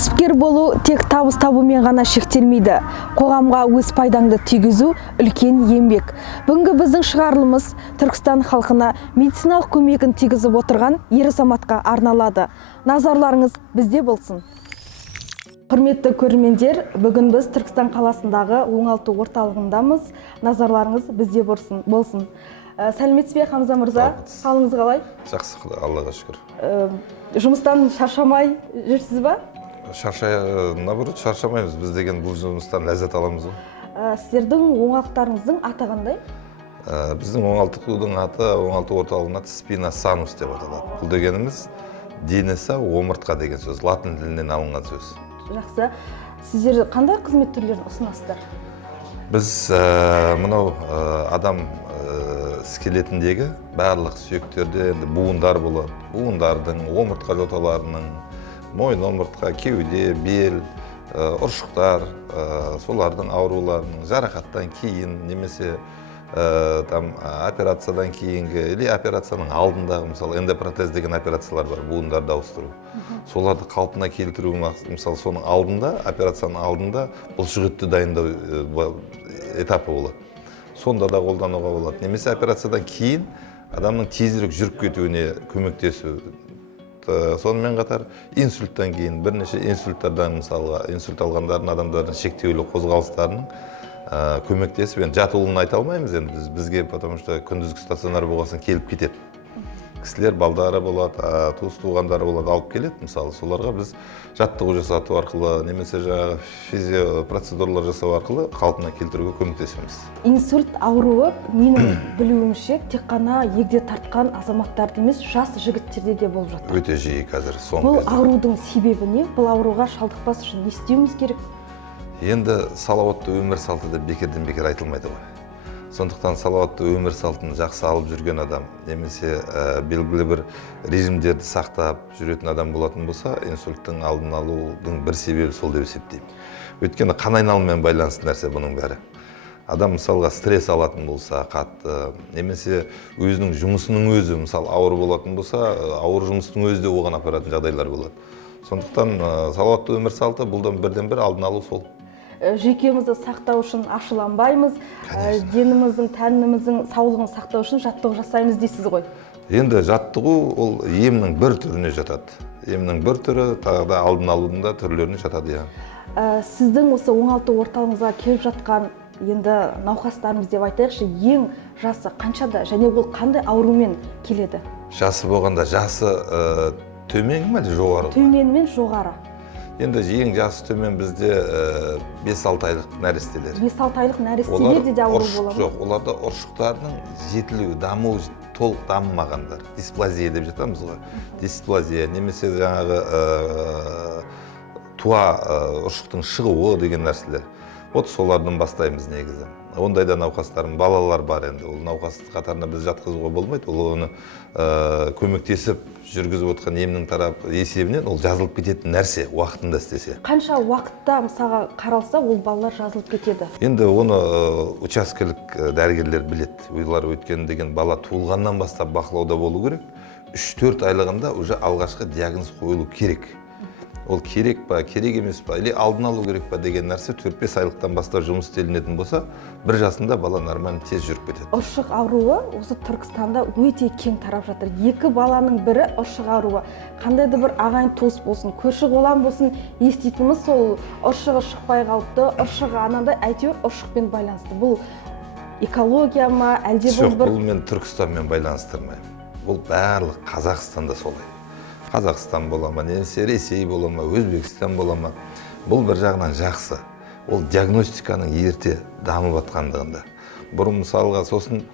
Кәсіпкер болу тек табыс табумен ғана шектелмейді. Қоғамға өз пайдаңды тигізу үлкен еңбек. Бүгінгі біздің шығарылымыз Түркістан халқына медициналық көмегін тигізіп отырған ер азаматқа арналады. Назарларыңыз бізде болсын. Құрметті көрермендер, бүгін біз Түркістан қаласындағы оңалту орталығындамыз. Назарларыңыз бізде болсын. Сәлеметсіз бе, Хамза мырза? Қалыңыз қалай? Жақсы, Аллаға шүкір. Жұмыстан шаршамай жүрсіз ба? Наоборот, шаршамаймыз. Біз деген бұл жұмыстан ләззат аламыз ғой. Сіздердің оңалтарыңыздың аты қандай? Біздің оңалтудың аты, оңалту орталығының аты спина санус деп аталады. Бұл дегеніміз дені сау, омыртқа деген сөз, латын тілінен алынған сөз. Жақсы. Сіздер қандай қызмет түрлерін ұсынасыздар? Біз мынау адам скелетіндегі барлық сүйектерде буындар болады. Буындардың, омыртқа жоталарының, мойын омыртқа, кеуде, бел, ұршықтар, солардың ауруларының жарақаттан кейін немесе операциядан кейінгі или операцияның алдындағы, мысалы эндопротез деген операциялар бар, буындарды ауыстыру. Соларды қалпына келтіру, мысалы соның алдында, операцияның алдында бұлшықетті дайындау этапы болады. Сонда да қолдануға болады. Немесе операциядан кейін адамның тезірек жүріп кетуіне көмектесу. Сонымен қатар инсульттан кейін бірнеше инсульттардан, мысалға инсульт алғандардың адамдардың шектеулі қозғалыстарының көмектесіп, жатуылын айта алмаймыз енді бізге, потому что күндізгі стационар болғасын келіп кетеді. Кісілер балдары болады, туыс туғандары болады, алып келеді, мысалы соларға біз жаттығу жасату арқылы немесе жаңағы физиопроцедуралар жасау арқылы қалпына келтіруге көмектесеміз. Инсульт ауруы менің білуімше тек қана егде тартқан азаматтарда емес, жас жігіттерде де болып жатыр. Өте жиі қазір соңғы Бұл кезде. аурудың себебі не? Бұл ауруға шалдықпас үшін не істеуіміз керек? Енді салауатты өмір салты да бекерден бекер айтылмайды ғой. Сондықтан салауатты өмір салтын жақсы алып жүрген адам, немесе белгілі бір режимдерді сақтап жүретін адам болатын болса, инсульттың алдын алудың бір себебі сол деп есептеймін. Өйткені қан айналымымен байланысты нәрсе бұның бәрі. Адам мысалға стресс алатын болса, қатты, немесе өзінің жұмысының өзі, мысалы ауыр болатын болса, ауыр жұмыстың өзі де оған апаратын жағдайлар болады. Сондықтан салауатты өмір салты бұлдан бірден бір алдын алу сол. Жүйкемізді сақтау үшін ашуланбаймыз, деніміздің, тәніміздің саулығын сақтау үшін жаттығу жасаймыз дейсіз ғой. Енді жаттығу ол емнің бір түріне жатады. Емнің бір түрі тағы да алдын алудың да түрлеріне жатады. Сіздің осы оңалту орталығыңызға келіп жатқан енді науқастарымыз деп айтайықшы, ең жасы қаншада және ол қандай аурумен келеді? Жасы болғанда жасы төмен ме, жоғары? Төмен мен жоғары. Енді ең жасы төмен бізде 5-6 айлық нәрестелер. 5-6 айлық нәрестелерде де ауру болады? Жоқ, оларда ұршықтарының жетілуі, дамуы толық дамымағандар. Дисплазия деп жатамыз ғой. Дисплазия немесе жаңағы туа ұршықтың шығуы деген нәрселер. Вот солардан бастаймыз негізі. Ондайда науқастардың балалар бар енді. Ол науқас қатарына біз жатқызуға болмайды. Ол оны көмектесіп жүргізіп отқан емнің тарапы есебінен ол жазылып кететін нәрсе уақытында істесе. Қанша уақытта мысалға қаралса, ол балалар жазылып кетеді? Енді оны учаскелік дәрігерлер біледі. Олар өткен деген бала туылғаннан бастап бақылауда болу керек. 3-4 айлығында уже алғашқы диагноз қойылу керек. Ол керек па, керек емес па, или алдын алу керек па деген нәрсе 4-5 айлықтан бастап жұмыс істелінетін болса, 1 жасында бала нормально тез жүріп кетеді. Ұршық ауруы осы Түркістанда өте кең тарап жатыр. 2 баланың бірі ұршық ауруы. Қандайды бір ағайын туыс болсын, көрші қолаң болсын, еститініміз сол ұршығы шықпай қалыпты, ұршығы анандай, әйтеуір ұршықпен байланысты. Бұл экология ма, әлде бұл бір... Жоқ, бұл мен Түркістанмен байланыстырмаймын. Бұл барлық Қазақстанда солай. Қазақстан бола ма, немесе Ресей бола ма, Өзбекстан бола ма, бұл бір жағынан жақсы. Ол диагностиканың ерте дамып жатқандығында. Бұрын мысалға сосын,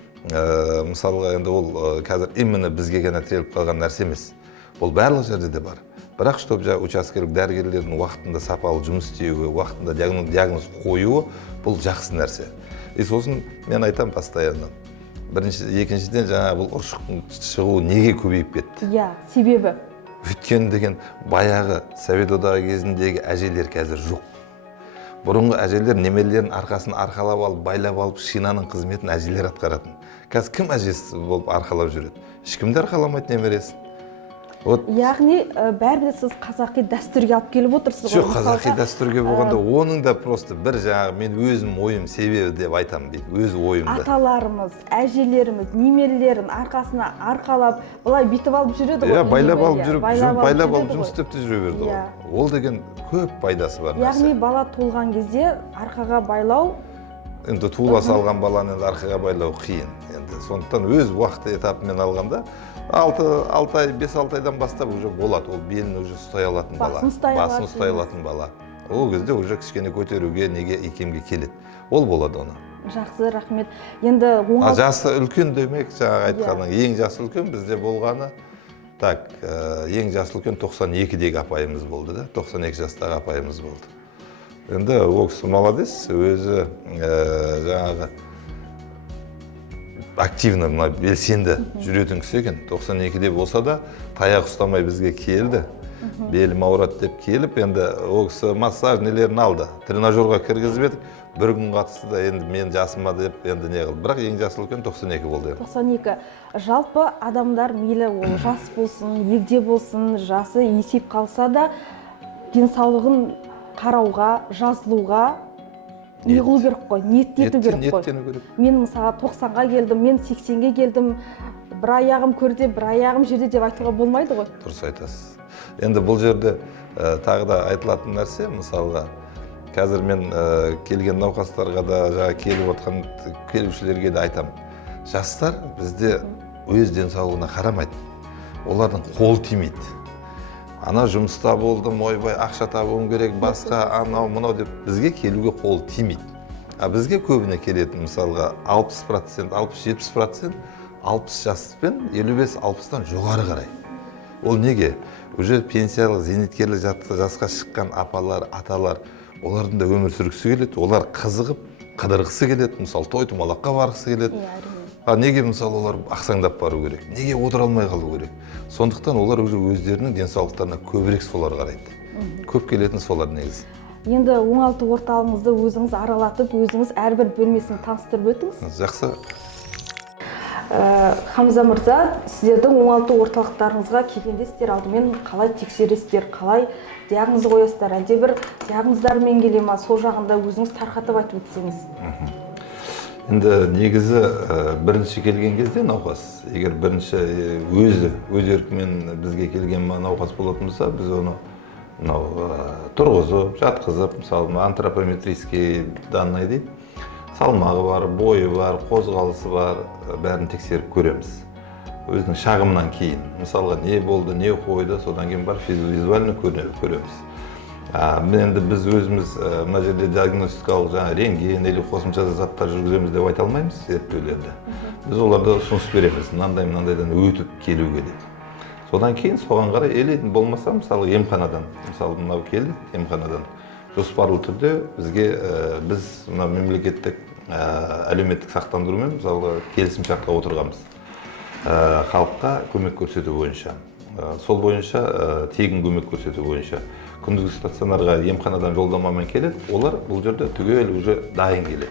мысалға енді ол қазір именно бізге ғана тіреліп қалған нәрсе емес. Ол барлық жерде де бар. Бірақ чтоб учаскелік дәрігерлердің уақытында сапалы жұмыс істеуі, уақытында диагноз қоюы, бұл жақсы нәрсе. Сосын мен айтам постоянно. Екіншіден жаңа бұл ұршықтың шығуы неге көбейіп кетті? Себебі? Өйткені деген баяғы Совет одағы кезіндегі әжелер қазір жоқ. Бұрынғы әжелер немелерінің арқасын арқалап алып, байлап алып, шинаның қызметін әжелер атқаратын. Қазір кім әжесі болып арқалап жүреді? Ешкімді арқаламайды немересін. Яғни бәрібір сіз қазақи дәстүрге алып келіп отырсыз ғой. Жоқ, қазақи дәстүрге болғанда оның да просто бір жаңағы мен өзім ойым себебі деп айтамын дейді, өз ойымды. Аталарымыз, әжелеріміз, немерелерін арқасына арқалап, былай бүйтіп алып жүреді ғой. Байлап алып жұмыс істеп те жүре берді ғой. Ол деген көп пайдасы бар нәрсе. Яғни бала туылған кезде арқаға байлау, енді туыла салған баланы арқаға байлау қиын. Енді сондықтан өз уақыт этапымен алғанда 6 ай, 5-6 айдан бастап уже болады. Ол белін уже ұстай алатын бала. Басын ұстай алатын бала. Ол кезде уже кішкене көтеруге, неге икемге келеді. Ол болады оны. Жақсы, рахмет. Енді жасы үлкен демек, жаңағы айтқаның, ең жасы үлкен бізде болғаны, так, ең жасы үлкен 92-дегі апайымыз болды да, 92 жастағы апайымыз болды. Енді ол кісі молодец, өзі жаңағы активно белсенді жүретін кісі екен. 92-де болса да таяқ ұстамай бізге келді. Белім ауырады деп келіп, енді ол кісі массаж нелерін алды. Тренажерға кіргізіп едік. Бір күн қатысты да енді мен жасыма деп енді не қылды. Бірақ ең жасы үлкен 92 болды. 92. Жалпы адамдар мейлі ол жас болсын, егде болсын, жасы есеп қалса да денсаулығын қарауға, жазылуға не қылу керек қой, ниеттету керек қой. Мен мысалға 90-ға келдім, мен 80-ге келдім, бір аяғым көрде, бір аяғым жерде деп айтуға болмайды ғой. Дұрыс айтасыз. Енді бұл жерде тағы да айтылатын нәрсе, мысалға, қазір мен келген науқастарға да, жаңа келіп отқан келушілерге де айтамын. Жастар бізде өз денсаулығына қарамайды. Олардың қол тимейді. Ана жұмыста болдым, ойбай, ақша табуым керек, басқа, анау, мынау деп бізге келуге қол тимейді. Бізге көбіне келетін, мысалға, 60%, 60-70%, 60 жаспен 55-60-тан жоғары қарай. Ол неге? Уже пенсиялық, зейнеткерлік жасқа шыққан апалар, аталар, олардың да өмір сүргісі келеді, олар қызығып, қыдырғысы келеді, мысалы, той-томалаққа барғысы келеді. Неге мысалы олар ақсаңдап бару керек? Неге отыра алмай қалу керек? Сондықтан олар уже өздерінің денсаулықтарына көбірек солар қарайды. Көп келетін солар негізі. Енді оңалту орталығыңызды өзіңіз аралатып, өзіңіз әрбір бөлмесін таныстырып өтіңіз. Жақсы. Хамза мырза, сіздердің оңалту орталықтарыңызға келгенде сіздер алдымен қалай тексересіздер, қалай диагноз қоясыздар, әлде бір диагноздармен келе ма, сол жағында өзіңіз тарқатып айтып өтсеңіз. Енді негізі бірінші келген кезде науқас, егер бірінші өз еркімен бізге келген науқас болатын болса, біз оны тұрғызып, жатқызып, мысалы, антропометрийский данные дейді, салмағы бар, бойы бар, қозғалысы бар, бәрін тексеріп көреміз. Өзінің шағымынан кейін, мысалға, не болды, не қойды, содан кейін бар визуально көреміз. Енді біз өзіміз мына жерде диагностикалық жаңа рентген или қосымша заттар жүргіземіз деп айта алмаймыз зерттеулерді. Біз оларды ұсыныс береміз, мынандайдан өтіп келуге деп. Содан кейін соған қарай елейтін болмаса, мысалы емханадан, мысалы мынау келді емханадан жоспарлы түрде бізге біз мына мемлекеттік әлеуметтік сақтандырумен мысалы келісімшартқа отырғанбыз. Халыққа көмек көрсету бойынша. Сол бойынша тегін көмек көрсету бойынша күндізгі стационарға емханадан жолдамамен келеді, олар бұл жерде түгел уже дайын келеді.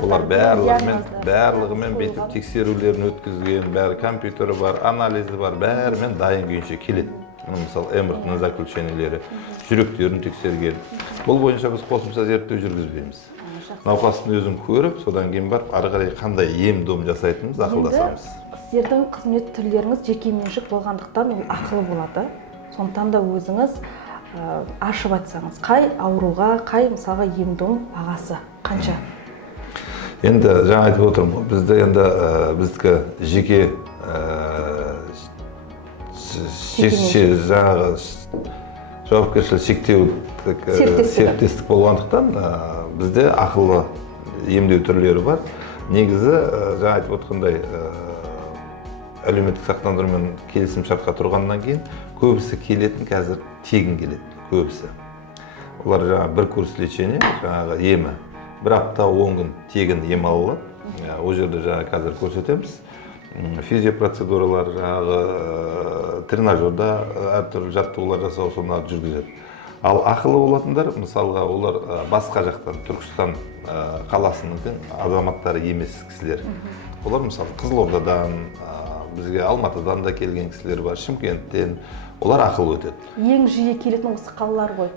Олар барлығымен бетіп тексерулерін өткізген, бәрі компьютері бар, анализі бар, бәрімен дайын күйінше келеді. Мысалы, эмбрионный заключениелері, жүректерін тексерген. Бұл бойынша біз қосымша зерттеу жүргізбейміз. Науқастың өзін көріп, содан кейін барып, ары қарай қандай ем-дом жасайтынымыз ақылдасамыз. Сіздердің қызмет түрлеріңіз жекеменшік болғандықтан ол ақылы болады. Сондықтан да өзіңіз ашып айтсаңыз, қай ауруға, қай мысалға ем-дом бағасы қанша? Енді жаңа айтып отырмын, бізде енді біздікі жеке жаңағы жауапкершілік шектеулік серіктестік болғандықтан бізде ақылы емдеу түрлері бар. Негізі жаңа айтып отырғандай әлеуметтік сақтандырумен келісім шартқа тұрғаннан кейін көбісі келетін қазір тегін келеді, көбісі. Олар жаңа бір курс лечения, жаңағы емі, бір апта 10 күн тегін ем алылады. Ол жерде жаңа қазір көрсетеміз. Физиопроцедуралар, жаңағы тренажерда әртүрлі жаттығулар жасау соны жүргізеді. Ал ақылы болатындар, мысалға, олар басқа жақтан, Түркістан қаласының азаматтары емес кісілер. Олар мысалы Қызылордадан, бізге Алматыдан да келген кісілер бар, Шымкенттен. Олар ақыл өтеді. Ең жиі келетін осы қалалар ғой.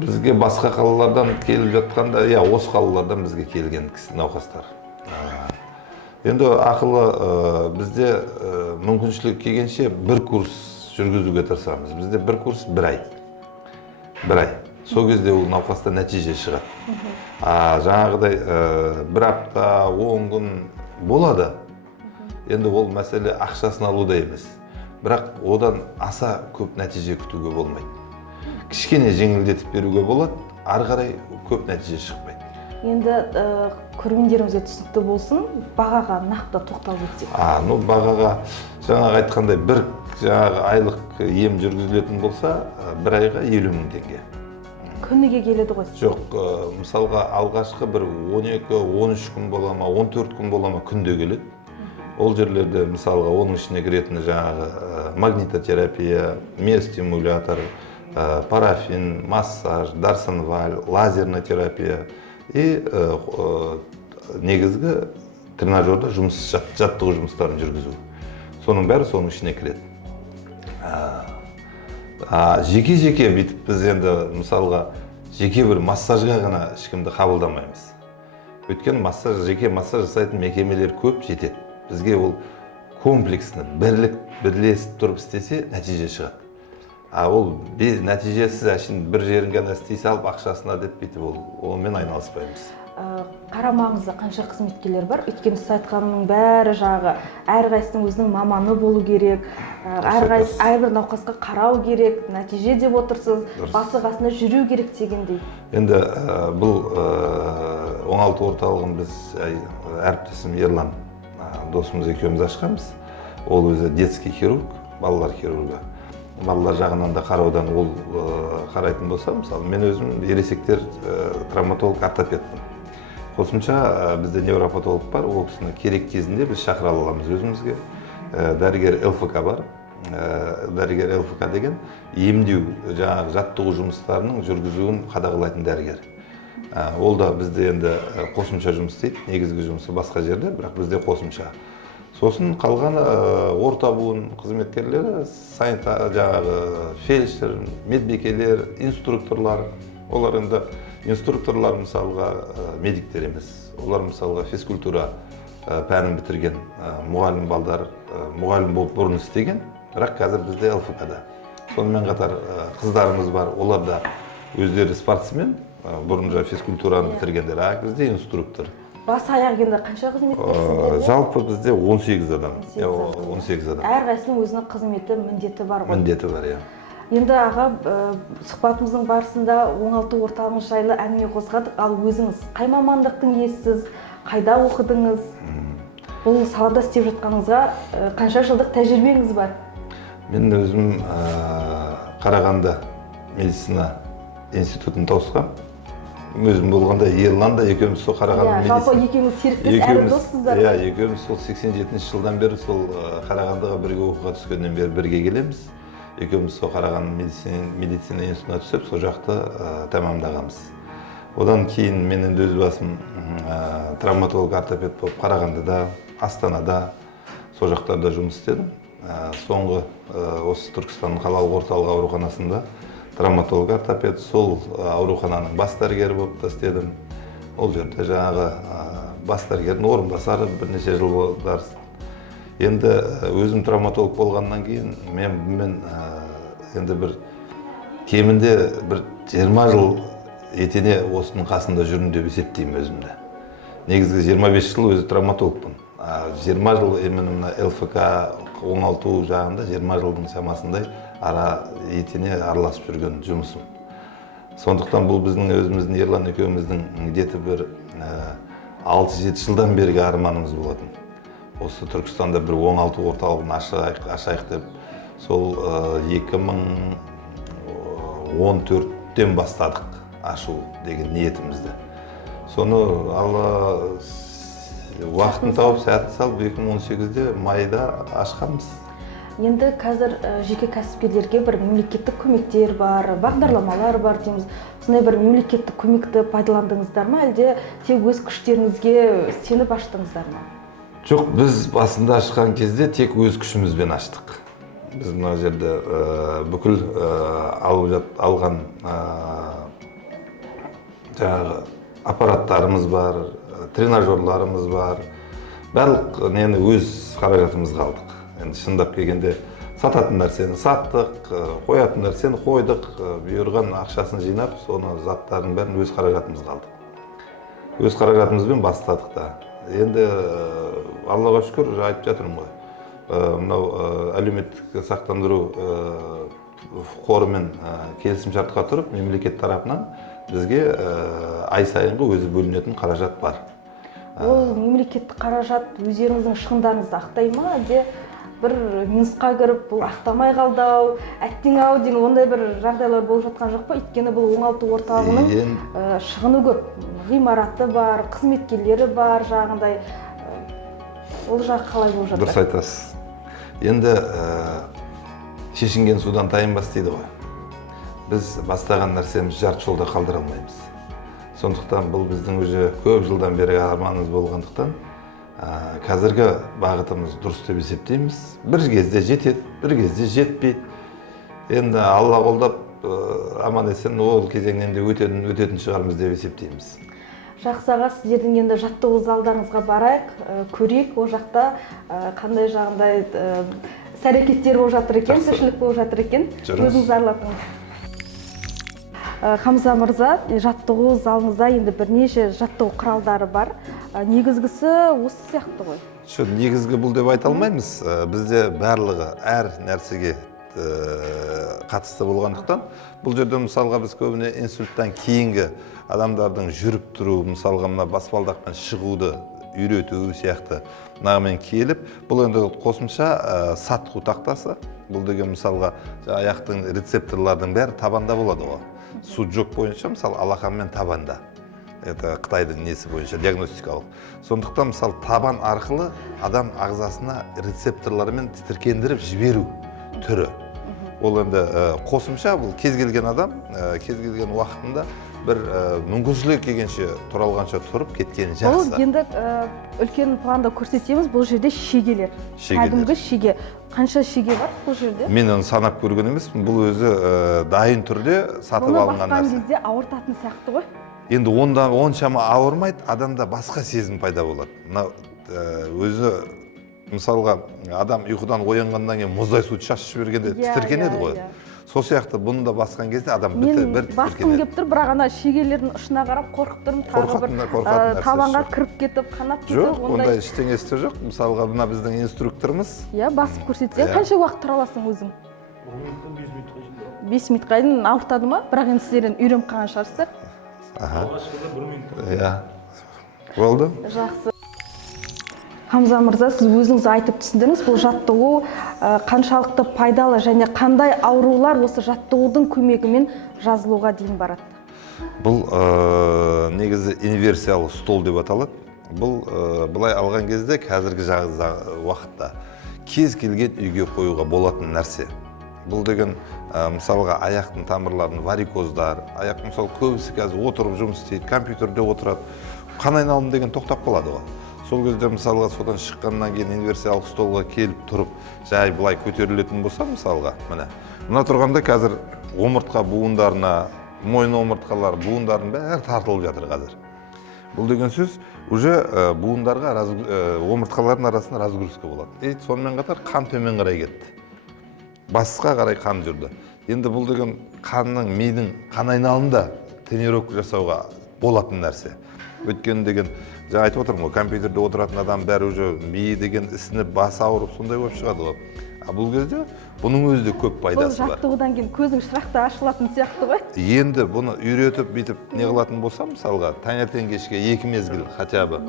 Бізге басқа қалалардан келіп жатқанда, осы қалалардан бізге келген кісі науқастар. Енді ақылы бізде мүмкіншілік келгенше бір курс жүргізуге тырысамыз. Бізде бір курс бір ай. Сол кезде ол науқаста нәтиже шығады. Жаңағыдай бір апта, 10 күн болады. Енді ол мәселе ақшасын алуда емес. Бірақ одан аса көп нәтиже күтуге болмайды. Кішкене жеңілдетіп беруге болады, ары қарай көп нәтиже шықпайды. Енді көрермендерімізге түсінікті болсын, бағаға нақты тоқталып өтсек. Бағаға жаңағы айтқандай бір айлық ем жүргізілетін болса, бір айға 50 000 теңге. Күніге келеді ғой? Жоқ, мысалға алғашқы бір 12-13 күн бола ма, 14 күн бола ма күнде келеді. Ол жерлерде мысалға оның ішіне кіретіні жаңағы магнитотерапия, миостимулятор, парафин, массаж, дарсонваль, лазерная терапия и негізгі тренажерда жаттығу жұмыстарын жүргізу. Соның бәрі соның ішіне кіреді. Жеке-жеке бүйтіп біз енді мысалға жеке бір массажға ғана ешкімді қабылдамаймыз. Өйткені жеке массаж жасайтын мекемелер көп, жетеді. Бізге ол комплексні бірлесіп тұрып істесе нәтиже шығады. Ол нәтижесіз әшін бір жерін ғана істей салып ақшасына деп бүйтіп онымен айналыспаймыз. Қарамағыңызда қанша қызметкерлер бар? Өйткені сіз айтқанның бәрі жағы әрқайсының өзінің маманы болу керек, әрбір науқасқа қарау керек, нәтиже деп отырсыз, басы қасында жүру керек дегендей. Енді бұл оңалту орталығын біз әріптесім Ерлан досымыз екеуміз ашқанбыз. Ол өзі детский хирург, балалар хирургы. Балалар жағынан да қараудан ол қарайтын болса, мысалы, мен өзім ересектер травматолог ортопедпін. Қосымша бізде невропатолог бар, ол кісіні керек кезінде біз шақыра аламыз өзімізге. Дәрігер ЛФК бар. Дәрігер ЛФК деген емдеу, жаңағы жаттығу жұмыстарының жүргізуін қадағалайтын дәрігер. Ол да бізде енді қосымша жұмыс істейді, негізгі жұмысы басқа жерде, бірақ бізде қосымша. Сосын қалғаны орта буын қызметкерлері, жаңағы фельдшер, медбикелер, инструкторлар. Олар енді инструкторлар мысалға медиктер емес. Олар мысалға физкультура пәнін бітірген мұғалім балдар, мұғалім болып бұрын істеген, бірақ қазір бізде ЛФК-да. Сонымен қатар қыздарымыз бар, олар да өздері спортсмен, бұрын физкультураны бітіргендер, бізде инструктор. Бас аяқ енді қанша қызметкерсіздер? Жалпы бізде 18 адам. 18 адам. Әрқайсының өзінің қызметі, міндеті бар ғой? Міндеті бар, иә. Енді аға, сұхбатымыздың барысында оңалту орталығыңыз жайлы әңгіме қозғадық. Ал өзіңіз қай мамандықтың иесісіз, қайда оқыдыңыз? Бұл салада істеп жатқаныңызға қанша жылдық тәжірибеңіз бар? Мен өзім Қарағанды медицина институтын тауысқам. Өзім болғанда Ерлан да екеуміз сол Қарағанды медицина. Жалпы екеуміз серіктес әрі доссыздар. Екеуміз сол 87 жылдан бері сол Қарағандыға бірге оқуға түскеннен бері бірге келеміз. Екеуміз сол Қарағанды медицина институтына түсіп, сол жақты тәмамдағанбыз. Одан кейін мен енді өз басым травматолог ортопед болып Қарағандыда, Астанада, сол жақтарда жұмыс істедім. Соңғы осы Түркістан қалалық орталық ауруханасында травматолог ортопед, сол аурухананың бас дәрігері болып та істедім. Ол жерде жаңағы бас дәрігердің орынбасары бірнеше жыл болды. Енді өзім травматолог болғаннан кейін мен енді бір кемінде бір 20 жыл етене осының қасында жүрмін деп есептеймін өзімді. Негізгі 25 жыл өзі травматологпын. 20 жыл мына ЛФК оңалту жағында 20 жылдың шамасындай етене араласып жүрген жұмысым. Сондықтан бұл біздің өзіміздің Ерлан екеуміздің где-то бір 6-7 жылдан бергі арманымыз болатын. Осы Түркістанда бір оңалту орталығын ашайық деп, сол 2014-тен бастадық ашу деген ниетімізді. Соны уақытын тауып сәтін салып 2018-де майда ашқанбыз. Енді қазір жеке кәсіпкерлерге бір мемлекеттік көмектер бар, бағдарламалар бар дейміз. Сондай бір мемлекеттік көмекті пайдаландыңыздар ма, әлде тек өз күштеріңізге сеніп аштыңыздар ма? Жоқ, біз басында ашқан кезде тек өз күшімізбен аштық. Біз мына жерде бүкіл алған жаңағы аппараттарымыз бар, тренажерларымыз бар. Барлық нені өз қаражатымызға алдық. Енді шындап келгенде сататын нәрсені саттық, қоятын нәрсені қойдық, бұйырған ақшасын жинап, соны заттардың бәрін өз қаражатымызға алдық. Өз қаражатымызбен бастадық та. Енді Аллаға шүкір, айтып жатырмын ғой. Мынау әлеуметтік сақтандыру қорымен келісімшартқа тұрып, мемлекет тарапынан бізге ай сайынғы өзі бөлінетін қаражат бар. Ол мемлекеттік қаражат өздеріңіздің шығындарыңызды ақтай ма, әлде бір минусқа кіріп, бұл ақтамай қалды-ау, әттең-ау деген ондай бір жағдайлар болып жатқан жоқ па? Өйткені бұл оңалту орталығының шығыны көп. Ғимараты бар, қызметкерлері бар, жағындай. Ол жақ қалай болып жатыр? Дұрыс айтасыз. Енді шешінген судан тайынбас дейді ғой. Біз бастаған нәрсеміз жарты жолда қалдыра алмаймыз. Сондықтан бұл біздің уже көп жылдан бері арманымыз болғандықтан, қазіргі бағытымыз дұрыс деп есептейміз. Bir кезде жетеді, бір кезде жетпейді. Енді Алла қолдап, аман есен ол кезеңнен де өтетін шығармыз деп есептейміз. Жақсы аға, сіздердің енді жаттығу залдарыңызға барайық, көрейік, о жақта қандай жағындай іс-әрекеттер болып жатыр екен, тіршілік болып жатыр екен. Өзіңіз аралатыңыз. Хамза мырза, жаттығу залыңызда енді бірнеше жаттығу құралдары бар. Негізгісі осы сияқты ғой. Негізгі бұл деп айта алмаймыз. Бізде барлығы әр нәрсеге қатысты болғандықтан, бұл жерде мысалға біз көбіне инсульттан кейінгі адамдардың жүріп тұру, мысалға мына баспалдақпен шығуды үйрету сияқты нағымен келіп, бұл енді қосымша сатқу тақтасы. Бұл деген мысалға аяқтың рецепторлардың бәрі табанда болады ғой. Суд жоқ бойынша, мысалы, алақанмен табанда. Это Қытайдың несі бойынша, диагностикалық. Сондықтан, мысалы, табан арқылы адам ағзасына рецепторларымен тітіркендіріп жіберу түрі. Ол енді қосымша, бұл кез келген адам, кез келген уақытында бір мүмкіншілік келгенше тұралғанша тұрып кеткені жақсы. Бұл енді үлкен планда көрсетеміз, бұл жерде шегелер. Кәдімгі шеге. Қанша шеге бар бұл жерде? Мен оны санап көрген емеспін. Бұл өзі дайын түрде сатып алынған нәрсе. Оны басқан кезде ауыртатын сияқты ғой? Енді оншама ауырмайды, адамда басқа сезім пайда болады. Өзі мысалға адам ұйқыдан оянғаннан кейін мұздай суды шашып жібергенде тітіркенеді ғой. Сол сияқты бұны да басқан кезде адам бір тітіркенеді. Мен басқым келіп тұр, бірақ ана шегелердің ұшына қарап қорқып тұрмын, тағы бір табанға кіріп кетіп, қанап кетіп. Жоқ, ондай ештеңесі жоқ. Мысалға мына біздің инструкторымыз. Басып көрсетсең, қанша уақыт тұра аласың өзің? 5 минутқа дейін ауыртады ма? Бірақ енді сіздерден үйреніп қалған шығарсыздар. Алғашқыда 1 минут. Болды. Жақсы. Хамза мырза, сіз өзіңіз айтып түсіндіңіз, бұл жаттығу қаншалықты пайдалы және қандай аурулар осы жаттығудың көмегімен жазылуға дейін барады? Бұл негізі инверсиялы стол деп аталады. Бұл былай алған кезде қазіргі уақытта кез келген үйге қоюға болатын нәрсе. Бұл деген мысалға аяқтың тамырларын варикоздар, аяқ мысалы көбісі қазір отырып жұмыс істейді, компьютерде отырады, қан айналымы деген тоқтап қалады ғой. Сол кезде мысалға содан шыққаннан кейін инверсиялық столға келіп тұрып, жай былай көтерілетін болса мысалға, мына тұрғанда қазір омыртқа буындарына, мойын омыртқалар буындардың бәрі тартылып жатыр қазір. Бұл деген сөз уже буындарға омыртқалардың арасында разгрузка болады. Сонымен қатар қан төмен қарай кетті. Басқа қарай қан жүрді. Енді бұл деген қанның, мидың қан айналымында тренировка жасауға болатын нәрсе. Өйткені деген, жаңа айтып отырмын ғой, компьютерде отыратын адам бәрі уже миы деген ісініп, басы ауырып, сондай болып шығады ғой. Бұл кезде бұның өзі де көп пайдасы бар. Бұл жаттығудан кейін көзің шырақты ашылатын сияқты ғой. Енді бұны үйретіп, бүйтіп не қылатын болса, мысалға, таңертең кешке 2 мезгіл хотя бы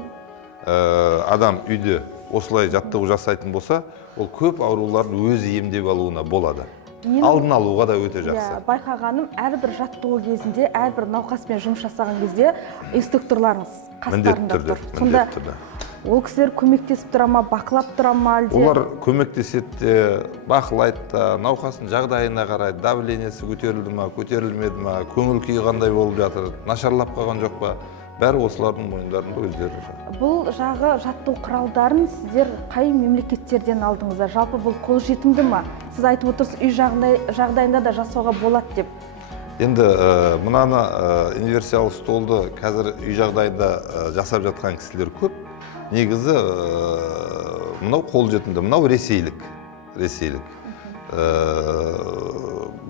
адам үйде осылай жаттығу жасайтын болса, ол көп аурулардың өзі емдеп алуына болады. Алдын алуға да өте жақсы. Байқағаным, әрбір жаттығу кезінде, әрбір науқаспен жұмыс жасаған кезде инструкторларыңыз қастарында тұр. Сонда ол кісілер көмектесіп тұра ма, бақылап тұра ма, әлде? Олар көмектеседі, бақылайды, науқастың жағдайына қарайды, давлениесі көтерілді ма, көтерілмеді ма, көңіл күйі қандай болып жатыр, нашарлап қалған жоқ па. бәрі осылардың мойындарында өздері. Бұл жағы жаттығу құралдарын сіздер қай мемлекеттерден алдыңыздар? Жалпы бұл қолжетімді ма? Сіз айтып отырсыз, үй жағдайында да жасауға болады деп. Енді мынаны универсиал столды қазір үй жағдайында жасап жатқан кісілер көп. Негізі мынау қолжетімді, мынау ресейлік.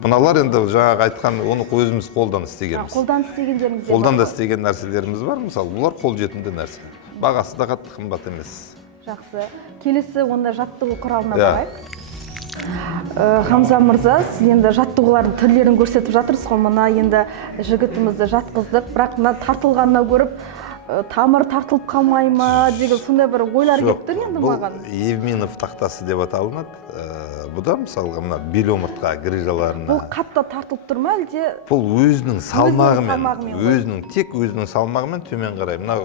Мыналар енді жаңағы айтқан, оны өзіміз қолдан істегенбіз. Қолдан істегендеріңіз де Қолдан да істеген нәрселеріміз бар. Мысалы, бұлар қолжетімді нәрсе. Бағасы да қатты қымбат емес. Жақсы. Келесі онда жаттығу құралына барайық. Хамза мырза, сіз енді жаттығулардың түрлерін көрсетіп жатырсыз ғой. Мына енді жігітімізді жатқыздық, бірақ мына тартылғанына көріп, тамыр тартылып қалмай ма деген сондай бір ойлар келіп тұр енді маған. Бұл Евменов тақтасы деп аталынады. Бұда мысалға мына бел омыртқа грыжаларына. Бұл қатты тартылып тұр ма әлде? Бұл өзінің салмағымен, тек өзінің салмағымен төмен қарай. Мына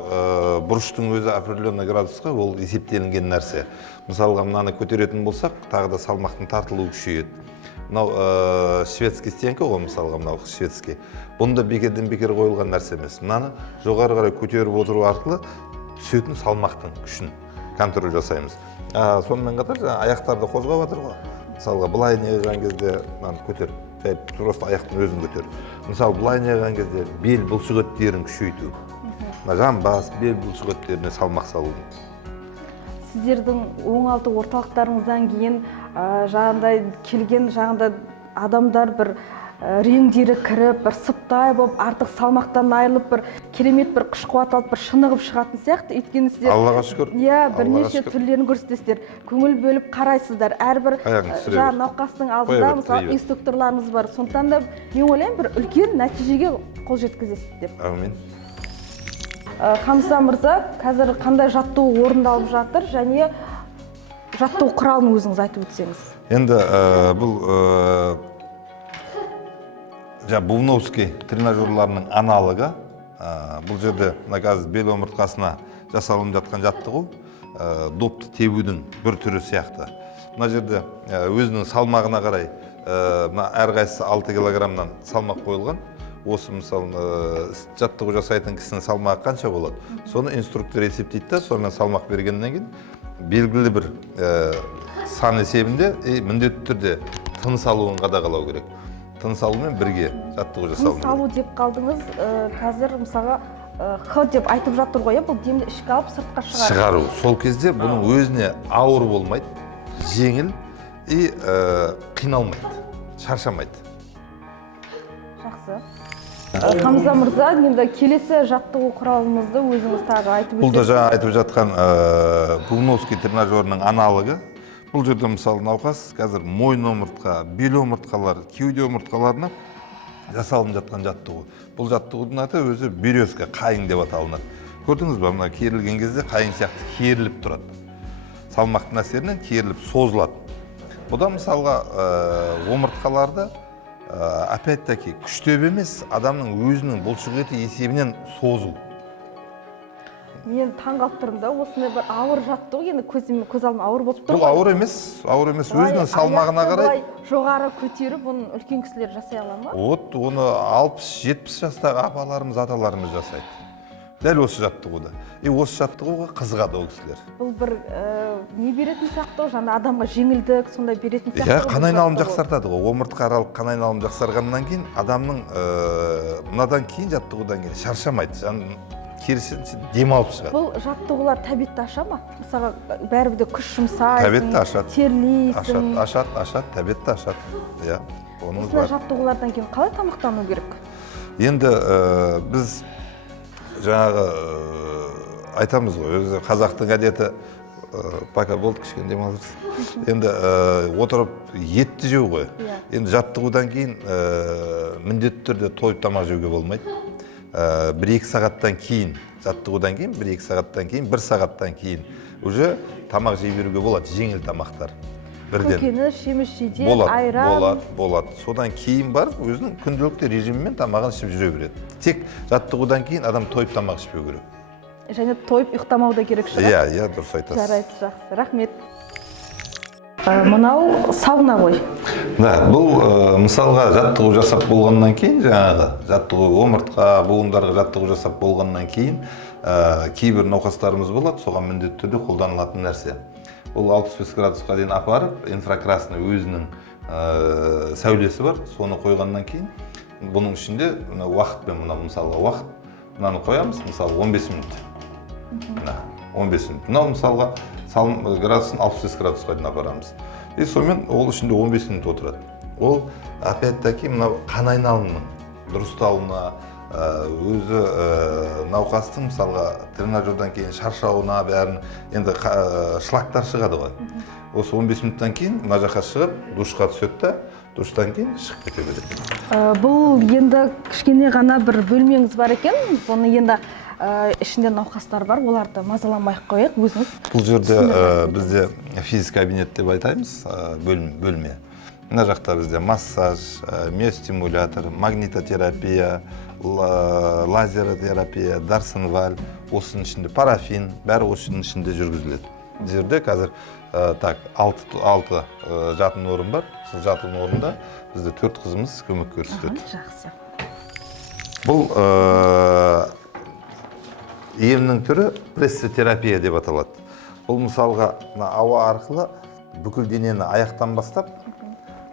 бұрыштың өзі определенный градусқа ол есептелінген нәрсе. Мысалға мынаны көтеретін болсақ, тағы да салмақтың тартылуы күшейеді. Мынау шведский стенка ғой, мысалға мынау шведский. Бұнда бекерден бекер қойылған нәрсе емес. Мынаны жоғары қарай көтеріп отыру арқылы түсетін салмақтың күшін контроль жасаймыз. Сонымен қатар аяқтарды қозғап жатыр ғой. Мысалға былай неғылған кезде мынаны көтер, просто аяқтың өзін көтер. Мысалы былай неғылған кезде бел бұлшықеттерін күшейту. Жамбас, бел бұлшықеттеріне салмақ салу. Сіздердің оңалту орталықтарыңыздан кейін жаңағыдай келген жаңағыдай адамдар бір реңдері кіріп, бір сыптай болып, артық салмақтан айырылып, бір керемет бір күш қуат алып, бір шынығып шығатын сияқты. Өйткені сіздер Аллаға шүкір. Бірнеше түрлерін көрсетесіздер. Көңіл бөліп қарайсыздар. Әрбір науқастың алдында мысалы инструкторларыңыз бар. Сондықтан да мен ойлаймын, бір үлкен нәтижеге қол жеткізесіз деп. Әумин. Хамза мырза, қазір қандай жаттығу орындалып жатыр және жаттығу құралын өзіңіз айтып өтсеңіз. Енді бұл Бувновский тренажерларының аналогы. Бұл жерде қазір бел омыртқасына жасалынып жатқан жаттығу допты тебудің бір түрі сияқты. Мына жерде өзінің салмағына қарай әрқайсысы 6 килограммнан салмақ қойылған. Осы мысалы жаттығу жасайтын кісінің салмағы қанша болады? Соны инструктор есептейді да, сонымен салмақ бергеннен кейін белгілі бір сан есебінде міндетті түрде тыныс алуын қадағалау керек. Тыныс алумен бірге жаттығу жасалу. Тыныс алу деп қалдыңыз, қазір мысалға Х деп айтып жатыр ғой, бұл демді ішке алып сыртқа шығару. Сол кезде бұның өзіне ауыр болмайды, жеңіл и қиналмайды, шаршамайды. Жақсы. Хамза мырза, енді келесі жаттығу құралымызды өзіңіз тағы айтып өтсеңіз. Бұл да жаңа айтып жатқан Бувновский тренажерінің аналогы. Бұл жерде мысалы науқас қазір мойын омыртқа, бел омыртқалар, кеуде омыртқаларына жасалынып жатқан жаттығу. Бұл жаттығудың аты өзі березка, қайың деп аталынады. Көрдіңіз бе, мына керілген кезде қайың сияқты керіліп тұрады. Салмақтың әсерінен керіліп созылады. Бұда мысалға омыртқаларды опять-таки күштеп емес, адамның өзінің бұлшықеті есебінен созу. Мен таң қалып тұрмын да, осындай бір ауыр жаттығу, енді көз алдым ауыр болып тұр. Бұл ауыр емес, өзінің салмағына қарай. Жоғары көтеріп, оны үлкен кісілер жасай ала ма? Оны 60-70 жастағы апаларымыз, аталарымыз жасайды. Дәл осы жаттығуда. Осы жаттығуға қызығады ол кісілер. Бұл бір не беретін сияқты, жаңа адамға жеңілдік, сондай беретін сияқты. Қан айналымын жақсартады ғой. Омыртқа аралық қан айналымын жақсарғаннан кейін адамның мынадан кейін жаттығудан кейін шаршамайды. Керісінше демалып шығады. Бұл жаттығулар тәбетті аша ма? Мысалға бәрібір күш жұмсайсың, терлейсің. Ашады, тәбетті ашады. Осындай жаттығулардан кейін қалай тамақтану керек? Енді біз жаңағы айтамыз ғой, өзі қазақтың әдеті пока болды, кішкене демалырсың. Енді отырып етті жеу ғой. Енді жаттығудан кейін міндетті түрде тойып тамақ жеуге болмайды. 1-2 сағаттан кейін, жаттығудан кейін, 1-2 сағаттан кейін, 1 сағаттан кейін уже тамақ жей беруге болады, жеңіл тамақтар. Көкөніс, жеміс жидек, айран. Болады. Содан кейін барып, өзінің күнделікті режимімен тамағын ішіп жүре береді. Тек жаттығудан кейін адам тойып тамақ ішпеу керек. Және тойып ұйықтамау да керек шығар. Иә, дұрыс айтасыз. Жарайды, жақсы. Рахмет. Мынау сауна ғой. Да, бұл мысалға жаттығу жасап болғаннан кейін, жаңағы жаттығу омыртқа, буындарға жаттығу жасап болғаннан кейін кейбір науқастарымыз болады, соған міндетті түрде қолданылатын нәрсе. Бұл 65 градусқа дейін апарып, инфракрасный өзінің сәулесі бар, соны қойғаннан кейін, бұның ішінде уақытпен, мысалға уақыт, мынаны қоямыз, мысалы 15 минут. 15 минут. Мынау мысалға градусын 65 градусқа дейін апарамыз. И сонымен ол ішінде 15 минут отырады. Ол опять-таки мынау қан айналымының дұрысталуына, өзі науқастың мысалға тренажердан кейін шаршауына бәрін, енді шлактар шығады ғой. Осы 15 минуттан кейін мына жаққа шығып, душқа түседі да, душтан кейін шығып кете береді. Бұл енді кішкене ғана бір бөлмеңіз бар екен. Бұны енді ішінде науқастар бар, оларды мазаламай қояйық, өзіңіз. Бұл жерде бізде физик кабинет деп айтаймыз, бөлме. Мына жақта бізде массаж, миостимулятор, магнитотерапия, лазеротерапия, дарсонваль, осының ішінде парафин, бәрі осының ішінде жүргізіледі. Бұл жерде қазір 6 жатын орын бар. Сол жатын орында бізде 4 қызымыз көмек көрсетеді. Жақсы. Бұл емнің түрі прессотерапия деп аталады. Бұл мысалға ауа арқылы бүкіл денені аяқтан бастап,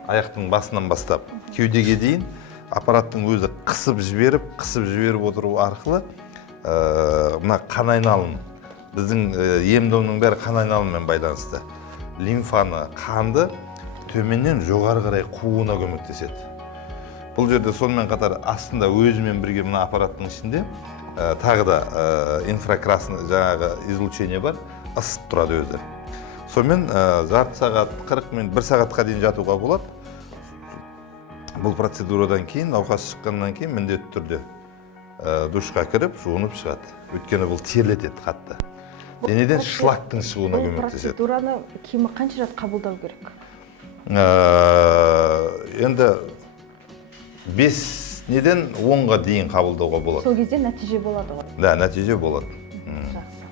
аяқтың басынан бастап, кеудеге дейін аппараттың өзі қысып жіберіп отыру арқылы мына қан айналымы, біздің ем-домның бәрі қан айналымымен байланысты. Лимфаны, қанды төменнен жоғары қарай қууына көмектеседі. Бұл жерде сонымен қатар астында өзімен бірге мына аппараттың ішінде тағы да инфракрасный жаңағы излучение бар, ысып тұрады өзі. Сонымен жарты сағат, 40 минут, 1 сағатқа дейін жатуға болады. Бұл процедурадан кейін, науқас шыққаннан кейін міндетті түрде душқа кіріп, жуынып шығады. Өйткені бұл терлетеді қатты. Денеден шлактың шығуына көмектеседі. Бұл процедураны кемі қанша рет қабылдау керек? Енді 5-ден 10-ға дейін қабылдауға болады. Сол кезде нәтиже болады ғой? Да, нәтиже болады. Жақсы.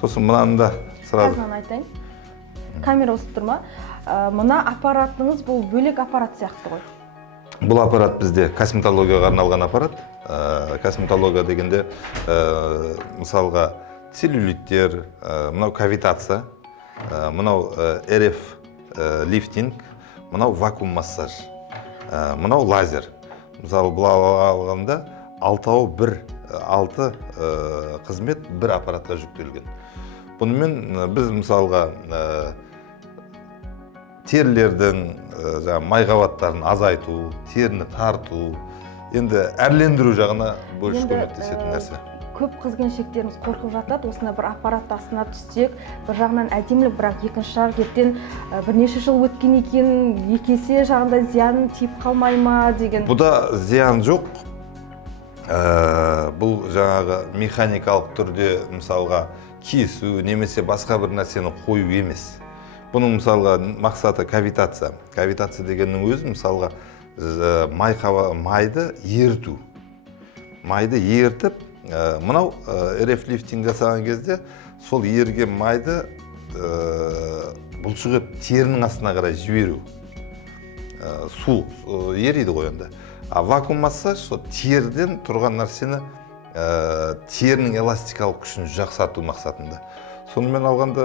Сосын мұнанда сразу. Қазынан айтайын. Камера осып тұр ма? Мұна аппаратыңыз бұл бөлек аппарат сияқты ғой? Бұл аппарат бізде косметологияға арналған аппарат. Косметология дегенде мысалға целлюлиттер, мынау кавитация, мынау РФ лифтинг, мынау вакуум массаж, мынау лазер. Мысалы, бұл алғанда 6 қызмет бір аппаратқа жүктелген. Бұнымен біз мысалға терілердің майғабаттарын азайту, теріні тарту, енді әрлендіру жағына бөліш көмектесетін нәрсе. Көп қыз-келіншектеріміз қорқып жатады, осына бір аппарат астына түссек, бір жағынан әдемілік, бірақ екінші жақ ертең бірнеше жыл өткен екен, екесе жағында зиян тиіп қалмай ма деген. Бұда зиян жоқ. Бұл жаңағы механикалық түрде мысалға кесу, немесе басқа бір нәрсені қою емес. Бұның мысалға мақсаты кавитация. Кавитация дегеннің өзі мысалға майды еріту. Майды ертіп, мынау РФ лифтинг жасаған кезде сол ерген майды бұлшық ет терінің астына қарай жіберу. Су ериді ғой енді. А вакуум массаж сол терден тұрған нәрсені терінің эластикалық күшін жақсарту мақсатында. Сонымен алғанда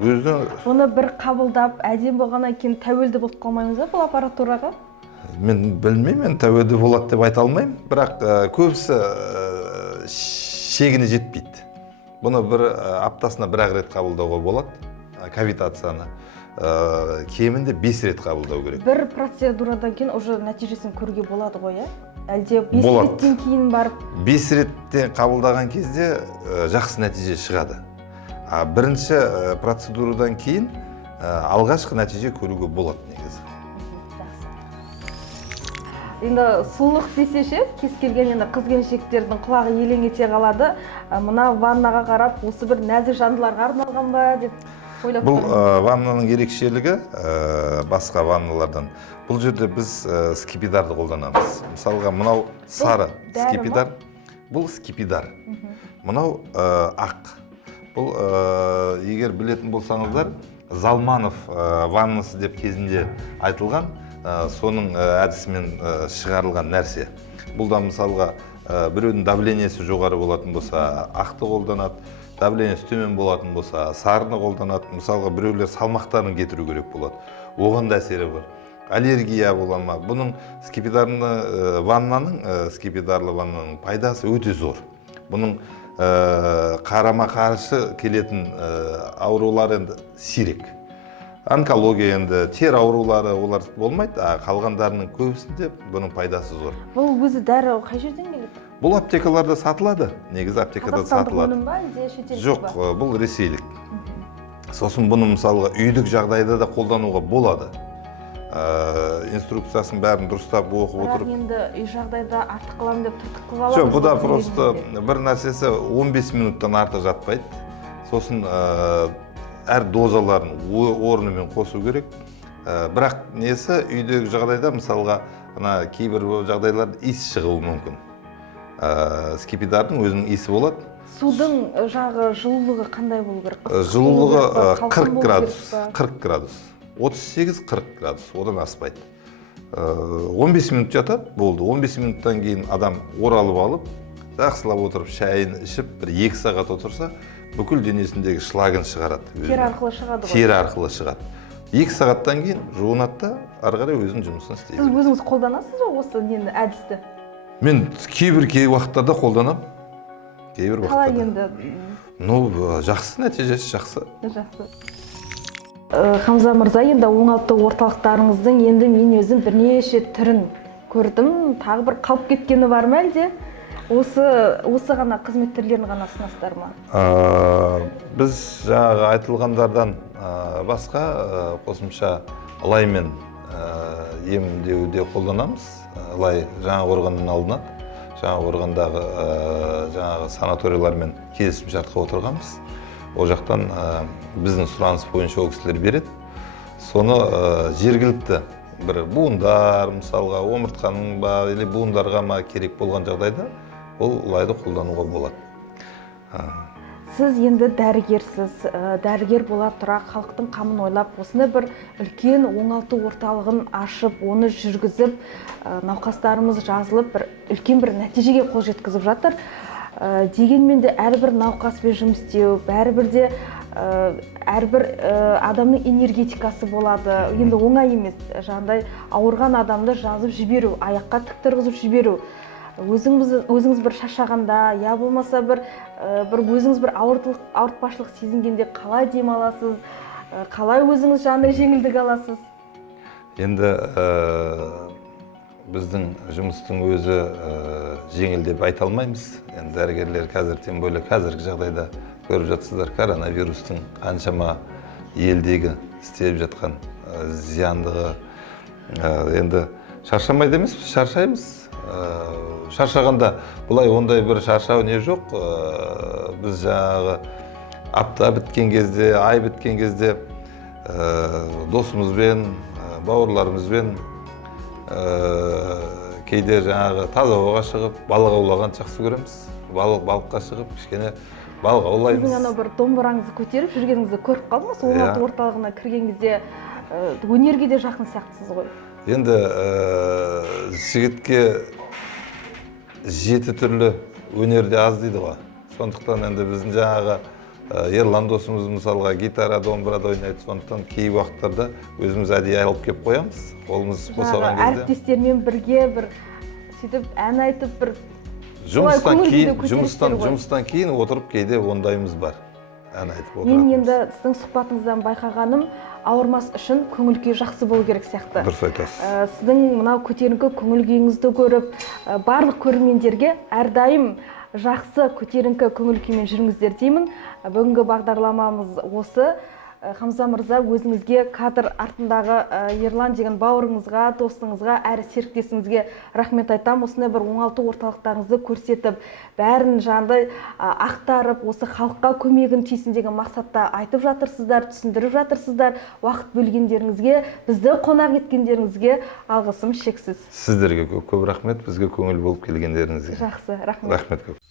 өзі... Оны бір қабылдап, әдем болғаннан кейін тәуелді болып қалмаймыз ба бұл аппаратураға? Мен білмеймін, тәуелді болады деп айта алмаймын, бірақ көбісі шегіне жетпейді. Бұны бір аптасына 1-ақ рет қабылдауға болады, кавитацияны. Кемінде 5 рет қабылдау керек. Бір процедурадан кейін уже нәтижесін көруге болады ғой, әлде 5 реттен кейін барып? 5 реттен қабылдаған кезде жақсы нәтиже шығады. Бірінші процедурадан кейін алғашқы нәтиже көруге болады негізі. Енді сұлулық десеше, кез келген енді қыз-келіншектердің құлағы елең ете қалады. Мына ваннаға қарап, осы бір нәзік жандыларға арналған ба деп ойлап тұрмын. Бұл ваннаның ерекшелігі басқа ванналардан. Бұл жерде біз скипидарды қолданамыз. Мысалға, мынау сары скипидар. Бұл скипидар. Мынау ақ. Бұл егер білетін болсаңыздар, Залманов ваннасы деп кезінде айтылған, соның әдісімен шығарылған нәрсе. Бұл да мысалға біреудің давлениесі жоғары болатын болса, ақты қолданады, давлениесі төмен болатын болса, сарыны қолданады. Мысалға біреулер салмақтарын кетіру керек болады. Оған да әсері бар. Аллергия бола ма? Бұның скипидарлы ваннаның пайдасы өте зор. Бұның қарама қарсы келетін аурулар енді сирек. Онкология енді, тер аурулары олар болмайды, қалғандарының көбісінде бұның пайдасы зор. Бұл өзі дәрі қай жерден келеді? Бұл аптекаларда сатылады. Негізі аптекада сатылады. Қазақстандық өнім ба, әлде шетелдік Жоқ, ба? бұл ресейлік. Сосын бұны мысалға үйдік жағдайда да қолдануға болады. Инструкциясын бәрін дұрыстап оқып отырып. Бірақ енді үй жағдайда артық қыламын деп түртіп қылып аламыз. Жоқ, бұда просто бір нәрсесі 15 минуттан арты жатпайды. Сосын әр дозаларын орнымен қосу керек. Бірақ несі үйдегі жағдайда мысалға кейбір жағдайларда иіс шығуы мүмкін. Скипидардың өзінің иісі болады. Судың жағы жылулығы қандай болу керек? Жылулығы 40 градус. 40 градус. 38-40 градус, одан аспайды. 15 минут жатады, болды. 15 минуттан кейін адам оралып алып, жақсылап отырып, шайын ішіп, бір 2 сағат отырса, бүкіл денесіндегі шлагын шығарады. Тер арқылы шығады ғой? Тер арқылы шығады. 2 сағаттан кейін жуынады да, ары қарай өзінің жұмысын істейді. Сіз өзіңіз қолданасыз ба осы әдісті? Мен кейбір уақыттарда қолданам. Кейбір Қалай уақыттарда. енді? Жақсы, нәтижесі жақсы. Жақсы. Хамза мырза, енді оңалту орталықтарыңыздың енді мен өзім бірнеше түрін көрдім. Тағы бір қалып кеткені бар ма әлде? Осы ғана қызмет түрлерін ғана ұсынасыздар ма? Біз жаңағы айтылғандардан басқа қосымша лаймен емдеуде қолданамыз. Лай жаңа органның алынады. Жаңа органдағы жаңағы санаториялармен келісімшартқа отырғанбыз. Ол жақтан біздің сұраныс бойынша ол кісілер береді. Соны жергілікті бір буындар, мысалға омыртқаның ба, или буындарға ма керек болған жағдайда ол лайды қолдануға болады. Сіз енді дәрігерсіз, дәрігер бола тұра халықтың қамын ойлап, осыны бір үлкен оңалту орталығын ашып, оны жүргізіп, науқастарымыз жазылып, үлкен бір нәтижеге қол жеткізіп жатыр. Дегенмен де әрбір науқаспен жұмыс істеу, әрбір адамның энергетикасы болады. Енді оңай емес, жаңағыдай ауырған адамды жазып жіберу, аяққа тік тұрғызып жіберу. Өзіңіз бір шаршағанда, я болмаса өзіңіз бір ауыртпашылық сезінгенде қалай демаласыз, қалай өзіңіз жаңағыдай жеңілдік аласыз? Енді біздің жұмыстың өзі жеңіл деп айта алмаймыз. Енді дәрігерлер қазір, тем более қазіргі жағдайда көріп жатсыздар, коронавирустың қаншама елдегі істеліп жатқан зияндығы. Енді шаршамайды емес, шаршаймыз. Шаршағанда бұлай ондай бір шаршау не жоқ. Біз жаңағы апта біткен кезде, ай біткен кезде досымызбен, бауырларымызбен кейде жаңағы таза ауаға шығып, балық аулаған жақсы көреміз. Балыққа шығып, кішкене балық аулаймыз. Сіздің анау бір домбыраңызды көтеріп жүргеніңізді көріп қалдым, осы оңалту орталығына кірген кезде өнерге де жақын сияқтысыз ғой. Енді жігітке 7 түрлі өнерде аз дейді ғой. Сондықтан енді біздің жаңағы Ерлан досымыз мысалға гитара, домбырада ойнайды. Сондықтан кей уақыттарда өзіміз әдейі алып келіп қоямыз. Қолымыз босаған кезде. Әріптестермен бірге бір сөйтіп ән айтып бір жұмыстан кейін отырып кейде ондайымыз бар. Ән айтып отырамыз. Мен енді сіздің сұхбатыңыздан байқағаным, ауырмас үшін көңіл күй жақсы болу керек сияқты. Дұрыс айтасыз. Сіздің мынау көтеріңкі көңіл күйіңізді көріп, барлық көрермендерге әрдайым жақсы көтеріңкі көңіл күймен жүріңіздер деймін. Бүгінгі бағдарламамыз осы. Хамза мырза, өзіңізге кадр артындағы Ерлан деген бауырыңызға, достыңызға, әрі серіктесіңізге рахмет айтам. Осындай бір оңалту орталықтарыңызды көрсетіп, бәрін жаңағыдай ақтарып, осы халыққа көмегін тисін деген мақсатта айтып жатырсыздар, түсіндіріп жатырсыздар. Уақыт бөлгендеріңізге, бізді қонақ еткендеріңізге алғысым шексіз. Сіздерге көп рахмет, бізге көңіл болып келгендеріңізге. Жақсы, рахмет. Рахмет көп.